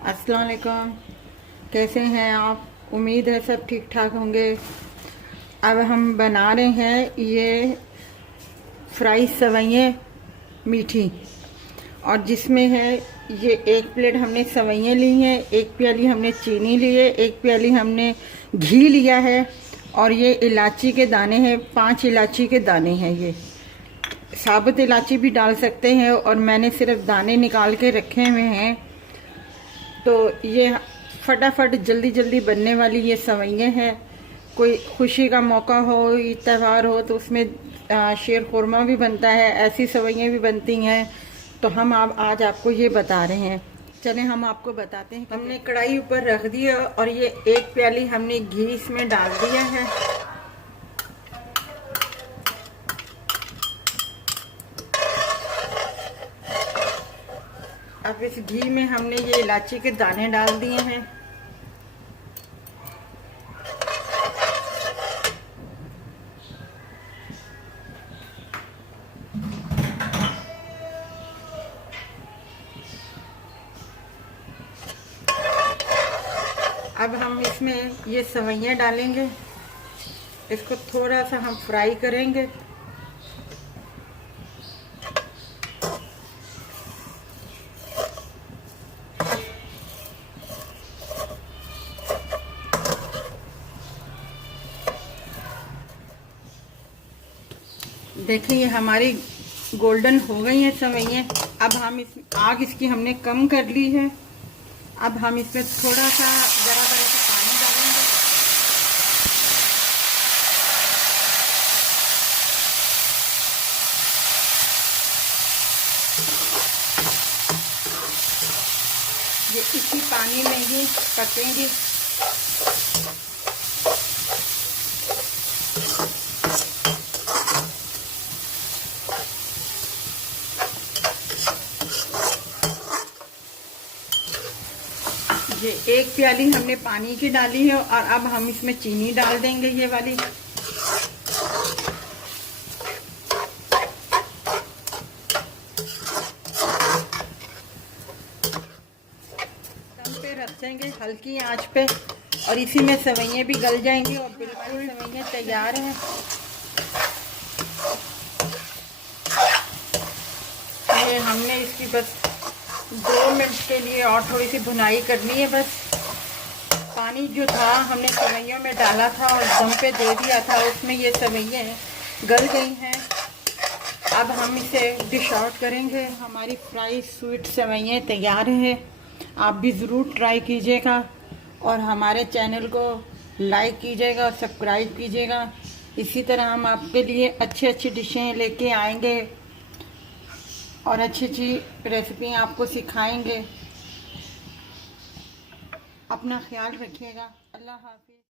अस्सलाम वालेकुम। कैसे हैं आप? उम्मीद है सब ठीक ठाक होंगे। अब हम बना रहे हैं ये फ्राई सेवइयाँ मीठी, और जिसमें है ये 1 प्लेट हमने सेवइयाँ ली हैं, 1 प्याली हमने चीनी ली है, 1 प्याली हमने घी लिया है, और ये इलायची के दाने हैं, 5 इलायची के दाने हैं। ये साबुत इलायची भी डाल सकते हैं, और मैंने सिर्फ दाने निकाल के रखे हुए हैं। तो ये फटाफट जल्दी जल्दी बनने वाली ये सेवइयाँ हैं। कोई खुशी का मौका हो, त्यौहार हो, तो उसमें शीर खुरमा भी बनता है, ऐसी सेवइयाँ भी बनती हैं। तो हम आज आपको ये बता रहे हैं। चलें हम आपको बताते हैं। हमने कढ़ाई ऊपर रख दी है, और ये 1 प्याली हमने घी इसमें डाल दिया है। अब इस घी में हमने ये इलायची के दाने डाल दिए हैं। अब हम इसमें ये सेवइयाँ डालेंगे, इसको थोड़ा सा हम फ्राई करेंगे। देखिए ये हमारी गोल्डन हो गई है सेवइयाँ। अब हम इस आग इसकी हमने कम कर ली है। अब हम इसमें थोड़ा सा ज़रा सा पानी डालेंगे। ये इसी पानी में ही पकेंगे। ये 1 प्याली हमने पानी की डाली है, और अब हम इसमें चीनी डाल देंगे, ये वाली। दम पे रख देंगे हल्की आंच पे, और इसी में सेवइयाँ भी गल जाएंगी, और बिल्कुल सेवइयाँ तैयार हैं। ये हमने इसकी बस 2 मिनट के लिए और थोड़ी सी भुनाई करनी है बस। पानी जो था हमने सेवइयों में डाला था और दम पे दे दिया था, उसमें ये सेवइयाँ गल गई हैं। अब हम इसे डिश आउट करेंगे। हमारी फ्राई स्वीट सेवइयाँ तैयार हैं। आप भी ज़रूर ट्राई कीजिएगा, और हमारे चैनल को लाइक कीजिएगा और सब्सक्राइब कीजिएगा। इसी तरह हम आपके लिए अच्छी अच्छी डिशें लेके आएंगे, और अच्छी अच्छी रेसिपी आपको सिखाएंगे। अपना ख्याल रखिएगा। अल्लाह हाफिज़।